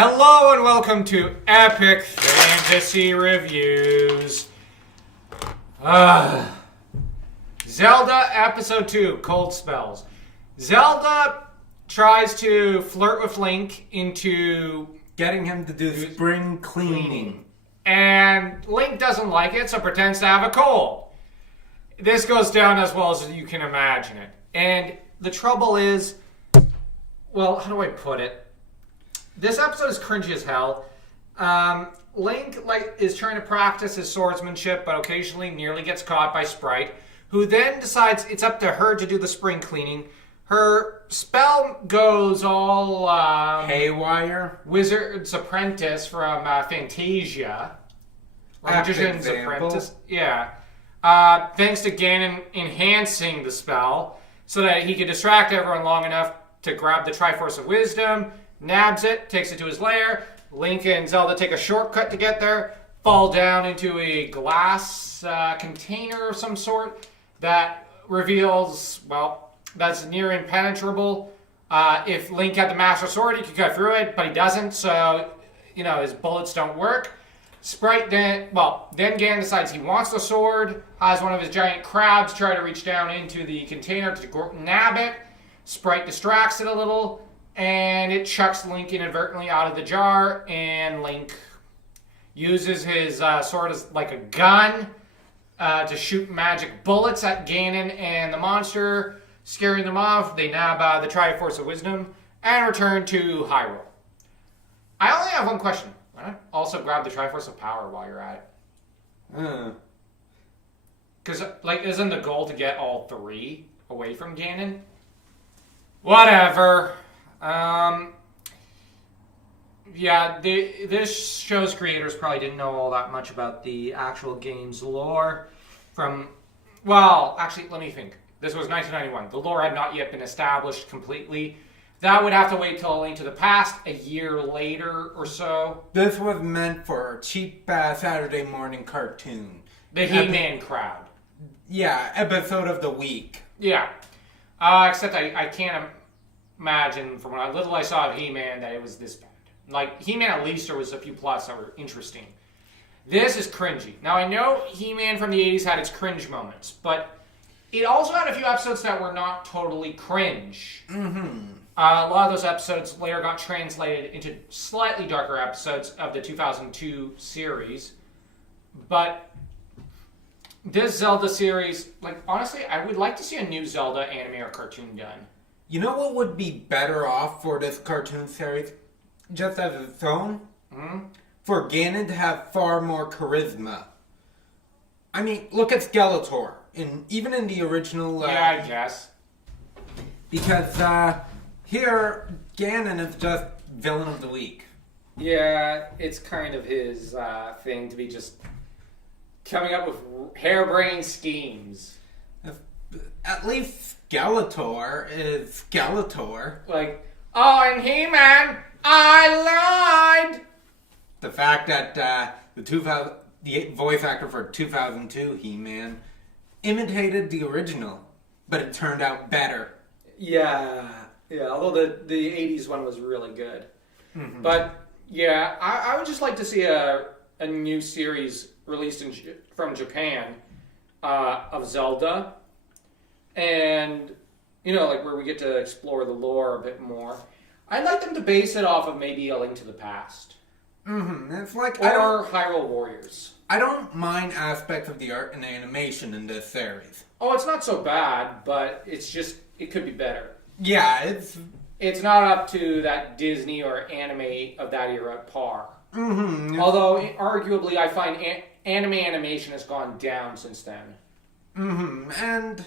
Hello and welcome to Epic Fantasy Reviews. Zelda Episode 2, Cold Spells. Zelda tries to flirt with Link into getting him to do spring cleaning. And Link doesn't like it, so pretends to have a cold. This goes down as well as you can imagine it. And the trouble is, well, how do I put it? This episode is cringy as hell. Link is trying to practice his swordsmanship, but occasionally nearly gets caught by Sprite, who then decides it's up to her to do the spring cleaning. Her spell goes all haywire. Wizard's Apprentice from Fantasia. Or Magician's Apprentice. Yeah. Thanks to Ganon enhancing the spell so that he could distract everyone long enough to grab the Triforce of Wisdom, nabs it, takes it to his lair. Link and Zelda take a shortcut to get there, fall down into a glass container of some sort that reveals, well, that's near impenetrable. If Link had the Master Sword, he could cut through it, but he doesn't, so, his bullets don't work. Sprite then Ganon decides he wants the sword, has one of his giant crabs try to reach down into the container to nab it. Sprite distracts it a little, and it chucks Link inadvertently out of the jar, and Link uses his sword as like a gun to shoot magic bullets at Ganon and the monster, scaring them off. They nab the Triforce of Wisdom and return to Hyrule. I only have one question. Why not also grab the Triforce of Power while you're at it? Because, isn't the goal to get all three away from Ganon? Whatever. This show's creators probably didn't know all that much about the actual game's lore let me think. This was 1991. The lore had not yet been established completely. That would have to wait till A Link to the Past, a year later or so. This was meant for a cheap Saturday morning cartoon. The He-Man crowd. Yeah, episode of the week. Yeah. Except I can't imagine from what little I saw of He-Man that it was this bad. He-Man at least there was a few plots that were interesting. This is cringy. Now I know He-Man from the 80s had its cringe moments, but it also had a few episodes that were not totally cringe. Mm-hmm. A lot of those episodes later got translated into slightly darker episodes of the 2002 series. But this Zelda series, honestly, I would like to see a new Zelda anime or cartoon done. You know what would be better off for this cartoon series, just as its own? Mm-hmm. For Ganon to have far more charisma. I mean, look at Skeletor. Even in the original... yeah, I guess. Because here, Ganon is just villain of the week. Yeah, it's kind of his thing to be just coming up with harebrained schemes. At least Skeletor is Skeletor. And He-Man, I lied! The fact that the voice actor for 2002 He-Man imitated the original, but it turned out better. Yeah, although the 80s one was really good. Mm-hmm. But, yeah, I would just like to see a new series released from Japan of Zelda. And, where we get to explore the lore a bit more. I'd like them to base it off of maybe A Link to the Past. Mm-hmm. It's or Hyrule Warriors. I don't mind aspects of the art and animation in this series. Oh, it's not so bad, but it could be better. Yeah, it's not up to that Disney or anime of that era at par. Mm-hmm. Although, arguably, I find anime animation has gone down since then. Mm-hmm. And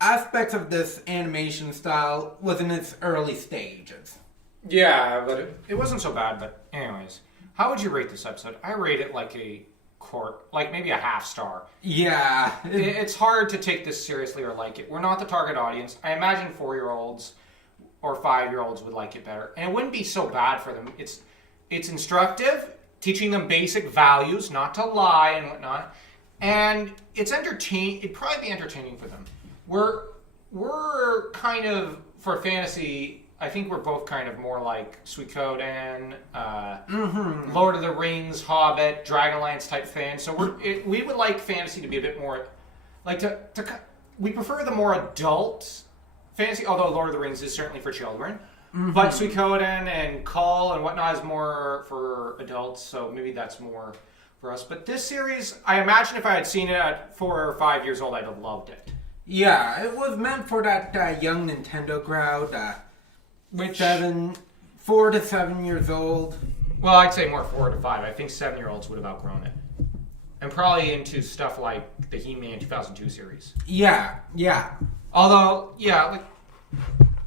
aspects of this animation style was in its early stages. Yeah, but it wasn't so bad. But anyways, how would you rate this episode? I rate it maybe a half star. Yeah. It's hard to take this seriously or like it. We're not the target audience. I imagine 4-year-olds or 5-year-olds would like it better. And it wouldn't be so bad for them. It's instructive, teaching them basic values, not to lie and whatnot. And it's it'd probably be entertaining for them. We're kind of, for fantasy I think we're both kind of more like Suikoden, Lord of the Rings, Hobbit, Dragonlance type fans. So we would like fantasy to be a bit more, like we prefer the more adult fantasy. Although Lord of the Rings is certainly for children, but Suikoden and Call and whatnot is more for adults. So maybe that's more for us. But this series, I imagine if I had seen it at 4 or 5 years old, I'd have loved it. Yeah, it was meant for that young Nintendo crowd, which 4 to 7 years old. Well, I'd say more 4 to 5. I think 7-year-olds would have outgrown it, and probably into stuff like the He-Man 2002 series. Yeah. Although, like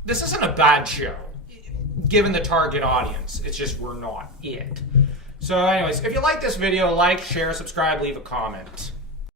this isn't a bad show, given the target audience. It's just we're not it. So, anyways, if you like this video, like, share, subscribe, leave a comment.